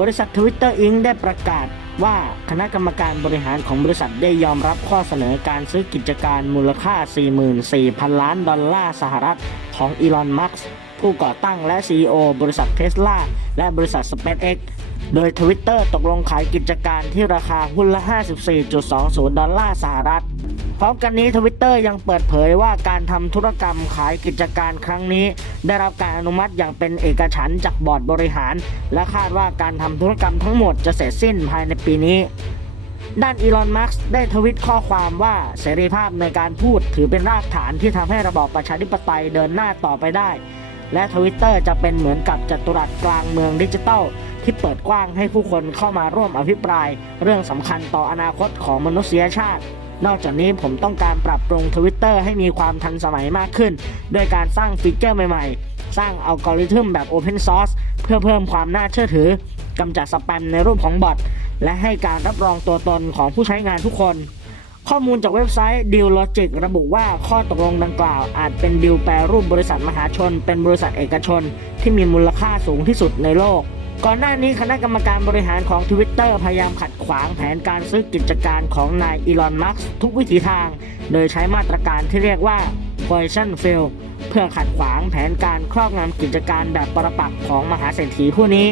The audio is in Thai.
บริษัท Twitter Inc. ได้ประกาศว่าคณะกรรมการบริหารของบริษัทได้ยอมรับข้อเสนอการซื้อกิจการมูลค่า 44,000 ล้านดอลลาร์สหรัฐของอีลอน มัสก์ผู้ก่อตั้งและ CEO บริษัทเทสลาและบริษัท SpaceX โดย Twitter ตกลงขายกิจการที่ราคาหุ้นละ 54.20 ดอลลาร์สหรัฐ พร้อมกันนี้ทวิตเตอร์ยังเปิดเผยว่าการทำธุรกรรมขายกิจการครั้งนี้ ได้รับการอนุมัติอย่างเป็นเอกฉันท์จากบอร์ดบริหาร และคาดว่าการทำธุรกรรมทั้งหมดจะเสร็จสิ้นภายในปีนี้ด้านอีลอน มัสก์ได้ทวิตข้อความว่าเสรีภาพในการพูดถือเป็นรากฐานที่ทำให้ระบอบประชาธิปไตยเดินหน้าต่อไปได้ และทวิตเตอร์จะเป็นเหมือนกับจัตุรัสกลางเมืองดิจิทัล ที่เปิดกว้างให้ผู้คนเข้ามาร่วมอภิปราย เรื่องสำคัญต่ออนาคตของมนุษยชาติ นอกจากนี้ผมต้องการปรับปรุงทวิตเตอร์ให้มีความทันสมัยมากขึ้น โดยการสร้างฟีเจอร์ใหม่ๆ สร้างอัลกอริทึมแบบ Open Source เพื่อเพิ่มความน่าเชื่อถือกำจัดสแปมในรูปของบอทและให้การรับรองตัวตนของผู้ใช้งานทุกคน ข้อมูลจากเว็บไซต์ Deal Logic ระบุว่าข้อตกลงดังกล่าว อาจเป็นดีลแปรรูปบริษัทมหาชน เป็นบริษัทเอกชน ที่มีมูลค่าสูงที่สุดในโลก ก่อนหน้านี้คณะกรรมการบริหารของ Twitter พยายามขัดขวางแผนการซื้อกิจการของนายอีลอน มัสก์ทุกวิถีทาง โดยใช้มาตรการที่เรียกว่า Poison f i l เพื่อขัดขวางแผนการครอบงำกิจการแบบปรปักษ์ของมหาเศรษฐีผู้นี้